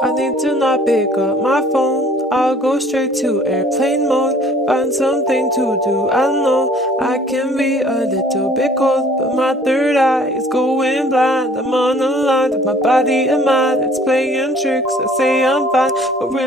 I need to not pick up my phone. I'll go straight to airplane mode. Find something to do. I know I can be a little bit cold, but my third eye is going blind. I'm on a line with my body and mind. It's playing tricks. I say I'm fine, but really